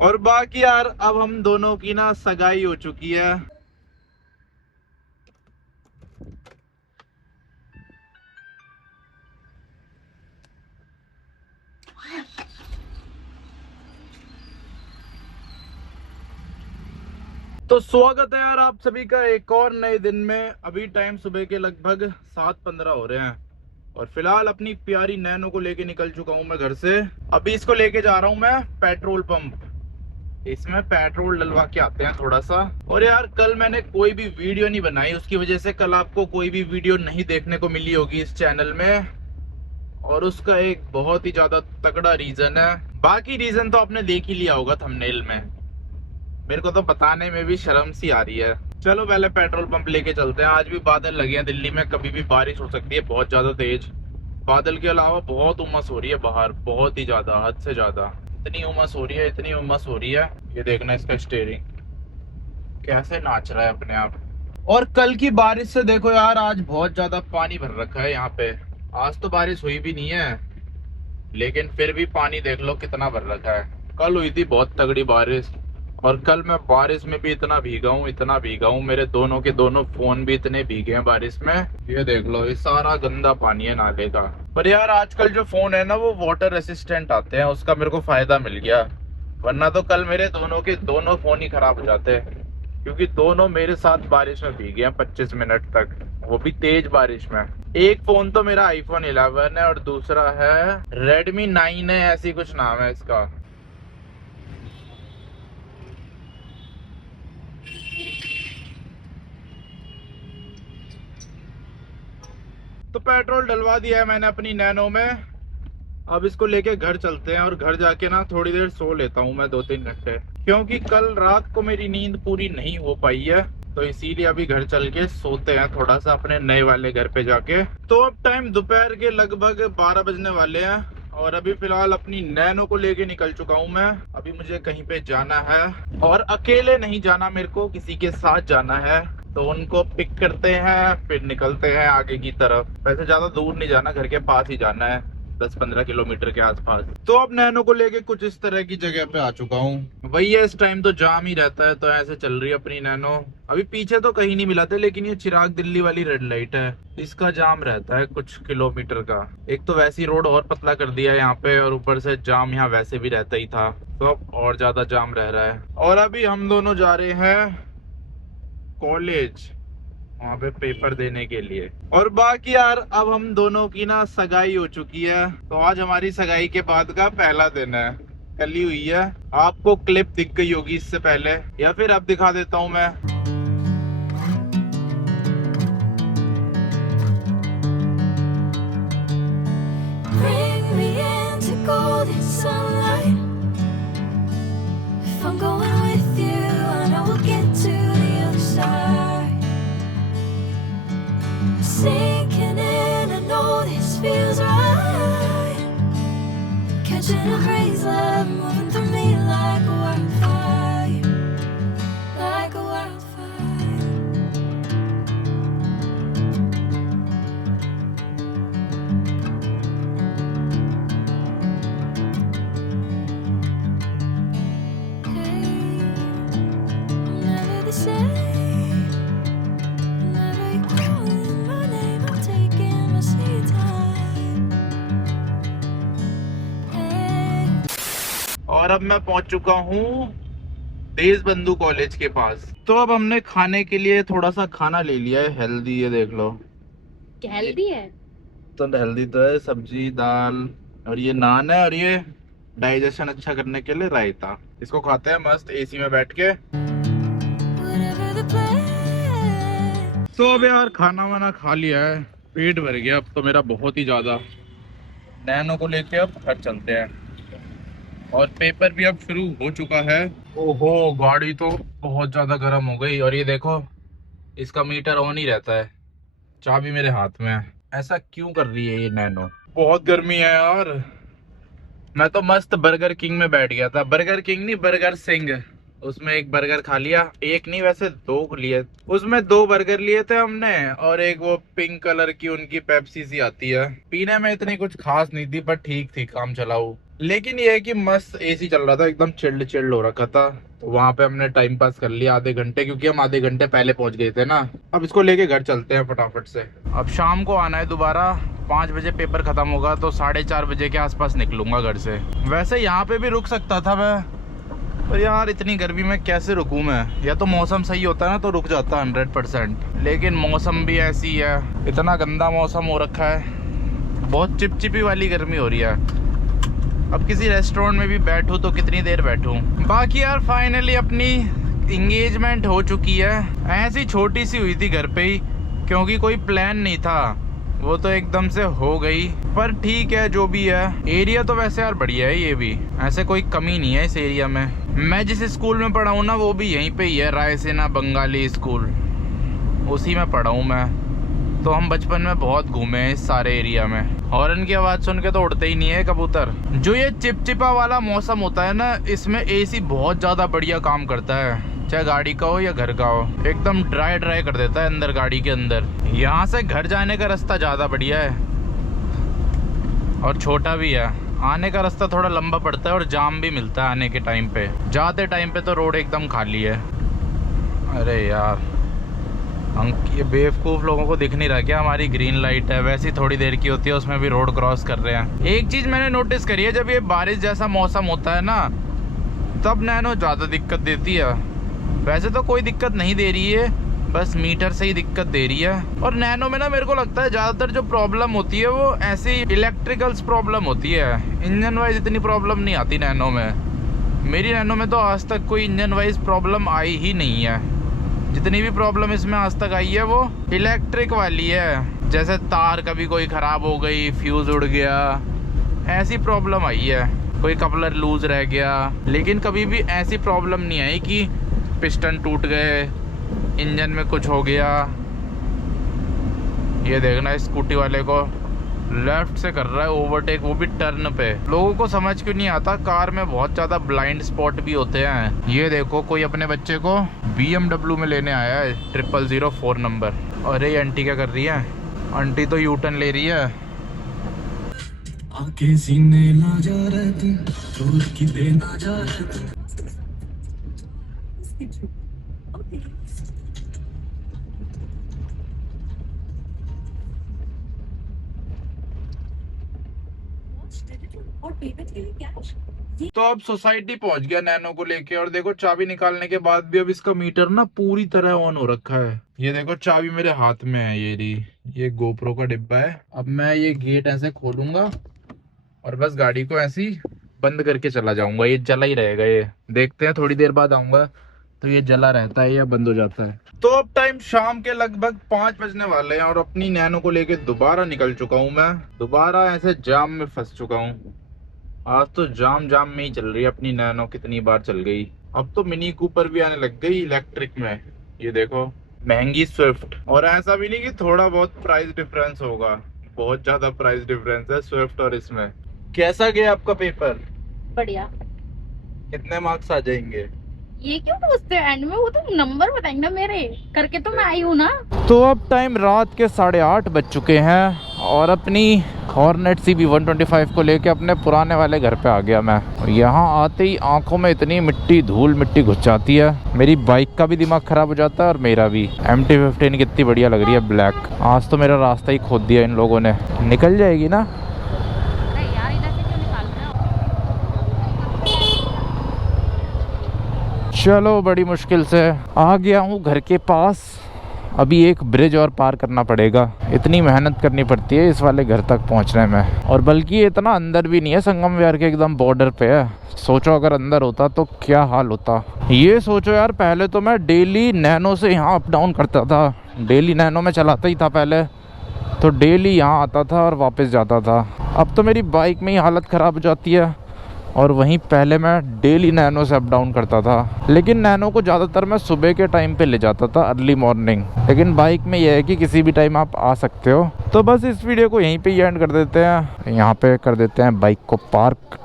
और बाकी यार अब हम दोनों की ना सगाई हो चुकी है। तो स्वागत है यार आप सभी का एक और नए दिन में। अभी टाइम सुबह के लगभग 7:15 हो रहे हैं और फिलहाल अपनी प्यारी नैनो को लेके निकल चुका हूं मैं घर से। अभी इसको लेके जा रहा हूं मैं पेट्रोल पंप। इसमें पेट्रोल डलवा के आते हैं थोड़ा सा। और यार कल मैंने कोई भी वीडियो नहीं बनाई, उसकी वजह से कल आपको कोई भी वीडियो नहीं देखने को मिली होगी इस चैनल में। और उसका एक बहुत ही ज्यादा तगड़ा रीजन है। बाकी रीजन तो आपने देख ही लिया होगा थंबनेल में। मेरे को तो बताने में भी शर्म सी आ रही है। चलो पहले पेट्रोल पंप लेके चलते हैं। आज भी बादल लगे हैं, दिल्ली में कभी भी बारिश हो सकती है बहुत ज्यादा तेज। बादल के अलावा बहुत उमस हो रही है बाहर, बहुत ही ज्यादा, हद से ज्यादा। इतनी उमस हो रही है, इतनी उमस हो रही है। ये देखना इसका स्टीयरिंग कैसे नाच रहा है अपने आप। और कल की बारिश से देखो यार, आज बहुत ज्यादा पानी भर रखा है यहाँ पे। आज तो बारिश हुई भी नहीं है, लेकिन फिर भी पानी देख लो कितना भर रखा है। कल हुई थी बहुत तगड़ी बारिश, और कल मैं बारिश में भी इतना भीगा हूँ, इतना भीगा हूँ। मेरे दोनों के दोनों फोन भी इतने भीगे हैं बारिश में। ये देख लो, ये सारा गंदा पानी है नाले का। पर यार आजकल जो फोन है ना वो वाटर रेसिस्टेंट आते हैं, उसका मेरे को फायदा मिल गया। वरना तो कल मेरे दोनों के दोनों फोन ही खराब हो जाते, क्योंकि दोनों मेरे साथ बारिश में भीगे हैं 25 मिनट तक, वो भी तेज बारिश में। एक फोन तो मेरा आईफोन 11 है और दूसरा है Redmi 9 है, ऐसी कुछ नाम है इसका। तो पेट्रोल डलवा दिया है मैंने अपनी नैनो में। अब इसको लेके घर चलते हैं और घर जाके ना थोड़ी देर सो लेता हूँ मैं, 2-3 घंटे, क्योंकि कल रात को मेरी नींद पूरी नहीं हो पाई है। तो इसीलिए अभी घर चल के सोते हैं थोड़ा सा अपने नए वाले घर पे जाके। तो अब टाइम दोपहर के लगभग 12 बजने वाले हैं और अभी फिलहाल अपनी नैनो को लेके निकल चुका हूँ मैं। अभी मुझे कहीं पे जाना है और अकेले नहीं जाना, मेरे को किसी के साथ जाना है। तो उनको पिक करते हैं फिर निकलते हैं आगे की तरफ। वैसे ज्यादा दूर नहीं जाना, घर के पास ही जाना है, 10-15 किलोमीटर के आसपास। तो अब नैनो को लेके कुछ इस तरह की जगह पे आ चुका हूँ। वही है, इस टाइम तो जाम ही रहता है, तो ऐसे चल रही है अपनी नैनो। अभी पीछे तो कहीं नहीं मिलाते, लेकिन ये चिराग दिल्ली वाली रेड लाइट है, इसका जाम रहता है कुछ किलोमीटर का। एक तो वैसी रोड और पतला कर दिया है यहाँ पे, और ऊपर से जाम यहाँ वैसे भी रहता ही था, तो अब और ज्यादा जाम रह रहा है। और अभी हम दोनों जा रहे हैं कॉलेज, वहाँ पे पेपर देने के लिए। और बाकी यार अब हम दोनों की ना सगाई हो चुकी है, तो आज हमारी सगाई के बाद का पहला दिन है। कल ही हुई है। आपको क्लिप दिख गई होगी इससे पहले, या फिर अब दिखा देता हूँ मैं। Bring me into golden sunlight. If I'm going with you, I know we'll get to the other side. Sinking in, I know this feels right. Catching a crazy love moving through me like a wildfire, like a wildfire. Hey, I'm never the same. Whenever you're calling my name, I'm taking my sweet time. और अब मैं पहुंच चुका हूँ Deshbandhu college के पास। तो अब हमने खाने के लिए थोड़ा सा खाना ले लिया है हेल्दी, ये देख लो। क्या हेल्दी है? तो हेल्दी तो है, सब्जी दाल और ये नान है, और ये डाइजेशन अच्छा करने के लिए रायता। इसको खाते हैं मस्त एसी में बैठ के। तो अब यार खाना वाना खा लिया है, पेट भर गया अब तो मेरा बहुत ही ज्यादा। नैनो को लेके अब घर चलते हैं, और पेपर भी अब शुरू हो चुका है। ओहो, गाड़ी तो बहुत ज्यादा गर्म हो गई। और ये देखो, इसका मीटर ऑन ही रहता है, चाबी मेरे हाथ में है। ऐसा क्यों कर रही है ये नैनो? बहुत गर्मी है यार। मैं तो मस्त बर्गर किंग में बैठ गया था, बर्गर किंग नहीं, बर्गर सिंह। उसमें एक बर्गर खा लिया, एक नहीं वैसे 2 लिए, उसमें 2 बर्गर लिए थे हमने और एक वो पिंक कलर की उनकी पेप्सी सी आती है। पीने में इतनी कुछ खास नहीं थी पर ठीक थी, काम चलाऊ। लेकिन ये है कि मस्त एसी चल रहा था, एकदम चिल्ड चिल्ड हो रखा था। तो वहां पे हमने टाइम पास कर लिया आधे घंटे, क्योंकि हम आधे घंटे पहले पहुंच गए थे ना। अब इसको लेके घर चलते हैं फटाफट से। अब शाम को आना है दोबारा, 5 बजे पेपर खत्म होगा तो 4:30 बजे के आसपास निकलूंगा घर से। वैसे यहाँ पे भी रुक सकता था मैं, पर यार इतनी गर्मी में कैसे रुकूं मैं। या तो मौसम सही होता है ना तो रुक जाता 100%, लेकिन मौसम भी ऐसी है, इतना गंदा मौसम हो रखा है, बहुत चिपचिपी वाली गर्मी हो रही है। अब किसी रेस्टोरेंट में भी बैठूं तो कितनी देर बैठूं। बाकी यार फाइनली अपनी इंगेजमेंट हो चुकी है, ऐसी छोटी सी हुई थी घर पे ही, क्योंकि कोई प्लान नहीं था, वो तो एकदम से हो गई। पर ठीक है जो भी है। एरिया तो वैसे यार बढ़िया है, ये भी ऐसे कोई कमी नहीं है इस एरिया में। मैं जिस स्कूल में पढ़ा हूँ ना वो भी यहीं पे ही है, रायसेना बंगाली स्कूल, उसी में पढ़ा हूँ मैं। तो हम बचपन में बहुत घूमे हैं इस सारे एरिया में। हॉर्न की आवाज़ सुन के तो उड़ते ही नहीं है कबूतर। जो ये चिपचिपा वाला मौसम होता है ना, इसमें एसी बहुत ज़्यादा बढ़िया काम करता है, चाहे गाड़ी का हो या घर का हो, एकदम ड्राई ड्राई कर देता है अंदर गाड़ी के अंदर। यहाँ से घर जाने का रास्ता ज़्यादा बढ़िया है और छोटा भी है, आने का रास्ता थोड़ा लंबा पड़ता है और जाम भी मिलता है आने के टाइम पे। जाते टाइम पे तो रोड एकदम खाली है। अरे यार ये बेवकूफ़ लोगों को दिख नहीं रहा क्या हमारी ग्रीन लाइट है, वैसी थोड़ी देर की होती है, उसमें भी रोड क्रॉस कर रहे हैं। एक चीज़ मैंने नोटिस करी है, जब ये बारिश जैसा मौसम होता है ना तब नैनो ज़्यादा दिक्कत देती है। वैसे तो कोई दिक्कत नहीं दे रही है, बस मीटर से ही दिक्कत दे रही है। और नैनो में ना मेरे को लगता है ज़्यादातर जो प्रॉब्लम होती है वो ऐसी इलेक्ट्रिकल्स प्रॉब्लम होती है, इंजन वाइज इतनी प्रॉब्लम नहीं आती नैनो में। मेरी नैनो में तो आज तक कोई इंजन वाइज प्रॉब्लम आई ही नहीं है। जितनी भी प्रॉब्लम इसमें आज तक आई है वो इलेक्ट्रिक वाली है, जैसे तार कभी कोई ख़राब हो गई, फ्यूज़ उड़ गया, ऐसी प्रॉब्लम आई है, कोई कपलर लूज रह गया। लेकिन कभी भी ऐसी प्रॉब्लम नहीं आई कि पिस्टन टूट गए, इंजन में कुछ हो गया। ये देखना स्कूटी वाले को लेफ्ट से कर रहा है ओवरटेक, वो भी टर्न पे। लोगों को समझ क्यों नहीं आता, कार में बहुत ज़्यादा ब्लाइंड स्पॉट भी होते हैं। ये देखो कोई अपने बच्चे को BMW में लेने आया है 0004 नंबर। और ये आंटी क्या कर रही है, आंटी तो यू टर्न ले रही है। आके सीने ला जा रहे थे, छोड़ के देना जा रहे थे। तो अब सोसाइटी पहुंच गया नैनो को लेके, और देखो चाबी निकालने के बाद भी अब इसका मीटर ना पूरी तरह ऑन हो रखा है। ये देखो चाबी मेरे हाथ में है, ये गोप्रो का डिब्बा है। अब मैं ये गेट ऐसे खोलूंगा और बस गाड़ी को ऐसे ही बंद करके चला जाऊंगा, ये जला ही रहेगा। ये देखते हैं, थोड़ी देर बाद आऊंगा तो ये जला रहता है या बंद हो जाता है। तो अब टाइम शाम के लगभग 5 बजने वाले हैं और अपनी नैनो को लेके दोबारा निकल चुका हूँ मैं। दोबारा ऐसे जाम में फंस चुका हूँ। आज तो जाम में ही चल रही है अपनी नैनो, कितनी बार चल गई। अब तो मिनी कूपर भी आने लग गई इलेक्ट्रिक में। ये देखो महंगी स्विफ्ट, और ऐसा भी नहीं कि थोड़ा बहुत प्राइस डिफरेंस होगा, बहुत ज्यादा प्राइस डिफरेंस है स्विफ्ट और इसमें। कैसा गया आपका पेपर? बढ़िया। कितने मार्क्स आ जाएंगे? ये क्यों पूछते हो एंड में, वो तो नंबर बताएंगे ना मेरे, करके तो मैं आई हूँ ना। तो अब टाइम रात के 8:30 बज चुके हैं और अपनी हॉर्नेट CB 125 को लेके अपने पुराने वाले घर पे आ गया मैं। और यहाँ आते ही आंखों में इतनी धूल मिट्टी घुस जाती है, मेरी बाइक का भी दिमाग खराब हो जाता है और मेरा भी। MT-15 कितनी बढ़िया लग रही है ब्लैक। आज तो मेरा रास्ता ही खोद दिया इन लोगों ने। निकल जाएगी ना? यार इधर से क्यों निकालते हो? चलो बड़ी मुश्किल से आ गया हूँ घर के पास। अभी एक ब्रिज और पार करना पड़ेगा, इतनी मेहनत करनी पड़ती है इस वाले घर तक पहुंचने में। और बल्कि ये इतना अंदर भी नहीं है, संगम विहार के एकदम बॉर्डर पे है। सोचो अगर अंदर होता तो क्या हाल होता। ये सोचो यार, पहले तो मैं डेली नैनो से यहाँ अप डाउन करता था, डेली नैनो में चलाता ही था पहले, तो डेली यहाँ आता था और वापस जाता था। अब तो मेरी बाइक में ही हालत ख़राब हो जाती है, और वहीं पहले मैं डेली नैनो से अप डाउन करता था। लेकिन नैनो को ज़्यादातर मैं सुबह के टाइम पे ले जाता था, अर्ली मॉर्निंग। लेकिन बाइक में यह है कि किसी भी टाइम आप आ सकते हो। तो बस इस वीडियो को यहीं पे एंड कर देते हैं, यहाँ पे कर देते हैं बाइक को पार्क।